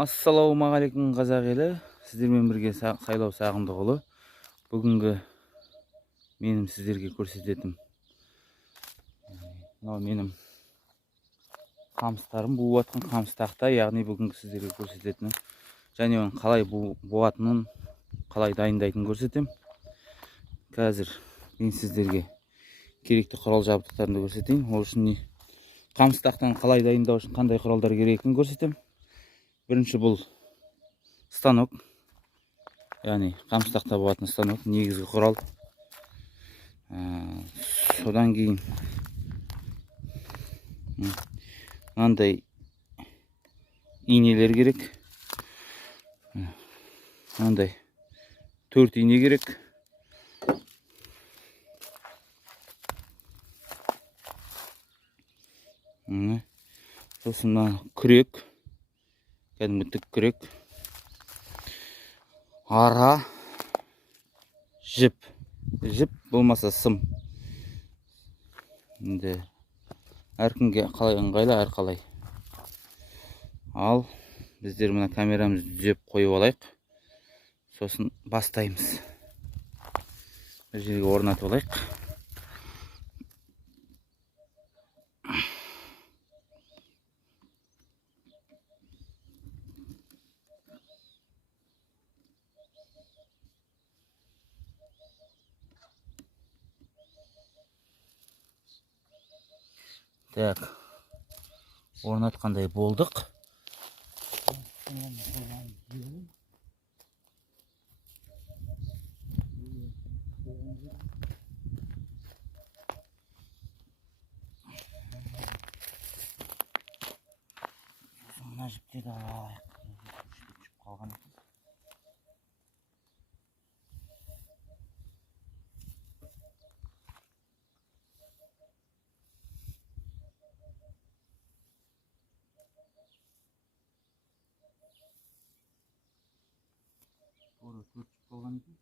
Ассалаумағалейкум қазақ елі, сіздермен бірге Сайлау Сағындықұлы. Бүгінгі менің сіздерге көрсететім мынау менің қамыстарым, буып жатқан қамыс тақта, яғни бүгінгі сіздерге көрсететінім және оны қалай буатынын, қалай дайындайтынын көрсетем. Қазір мен сіздерге керекті құрал жабдықтарымды көрсетейін. Ол үшін қамыс тақтаны қалай дайындау үшін қандай құралдар керек екенін көрсетем. Бірінші бұл станок, яғни қамыс тақта буатын станок, негізгі құрал. Содан кейін мынандай инелер керек. Мынандай 4 ине керек. Сосын күрек, кәдімгі тік күрек, ара, жіп болмаса сым. Енді әркімге қалай ыңғайлы, әрқалай. Ал біздер мына камерамызды түзеп қойып алайық. Сосын бастаймыз. Бір жерге орнатып алайық. Так, орнатқандай болдық. Мына жіптерді алайық. Жіп қалған екен. Orada 4 жіп қалған екен.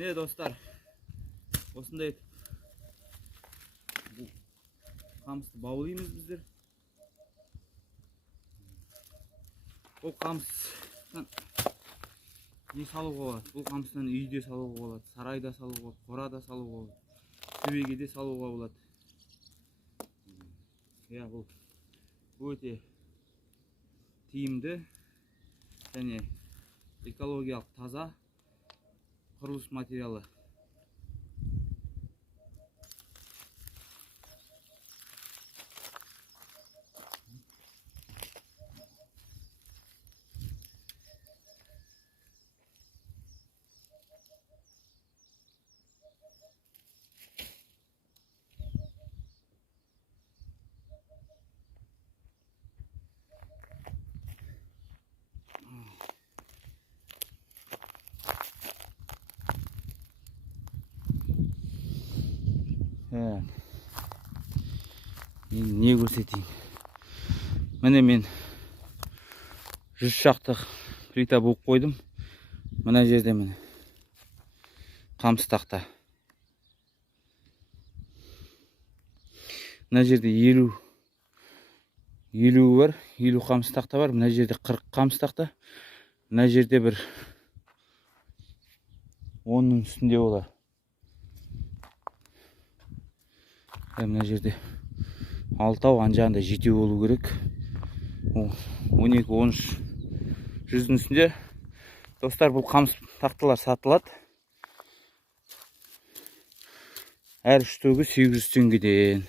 Міне достар, осындай бұл қамысты баулаймыз біздер. Бұл қамыстан не салуға болады? Бұл қамыстан үйде салуға болады, сарайда салуға болады, қорада салуға болады, төбеге де салуға болады. Я, бұл өте тиімді және экологиялық таза құрылыс материалы. Не көрсетейін. Міне мен 100 шақты плита буып қойдым. Мына жерде міне қамыс тақта. Мына жерде 50 бар, 50 қамыс тақта бар. Мына жерде 40 қамыс тақта. Мына жерде бір 10-ның үстінде олар. Мына жерде 6-ау, анжағында 7 болу керек. 12, 13, 100-дің үстінде. Достар, бұл қамыс тақталар сатылады. Әр 3 түгі 800 теңгеден.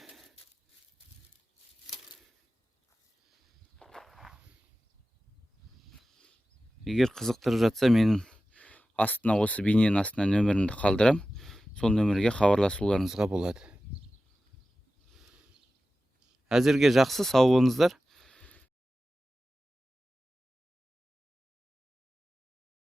Егер қызықтырып жатса, менің астына, осы бейненің астына нөмірімді қалдырам. Сол нөмірге хабарласуларыңызға болады. Әзірге жақсы, сау болыңыздар.